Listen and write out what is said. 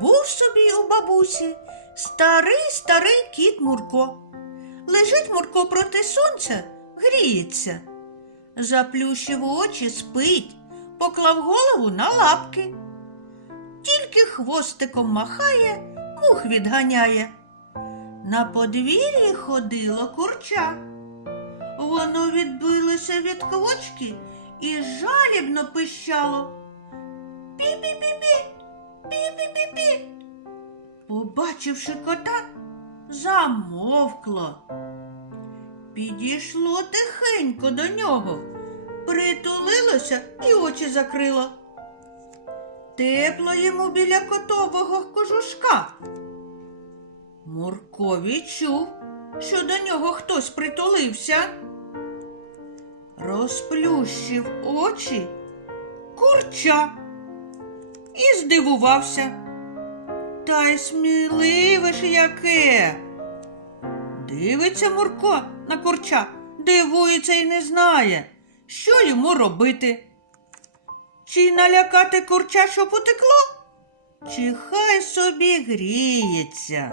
Був собі у бабусі старий старий кіт Мурко. Лежить Мурко проти сонця, гріється. Заплющив очі, спить, поклав голову на лапки. Тільки хвостиком махає, мух відганяє. На подвір'ї ходило курча. Воно відбилося від квочки і жалібно пищало. Пі-пі-пі-пі. Побачивши кота, замовкло. Підійшло тихенько до нього, притулилося і очі закрило. Тепло йому біля котового кожушка. Мурко відчув, що до нього хтось притулився. Розплющив очі курча і здивувався. Та й сміливе ж яке. Дивиться Мурко на курча, дивується і не знає, що йому робити. Чи налякати курча, щоб утекло? Чи хай собі гріється?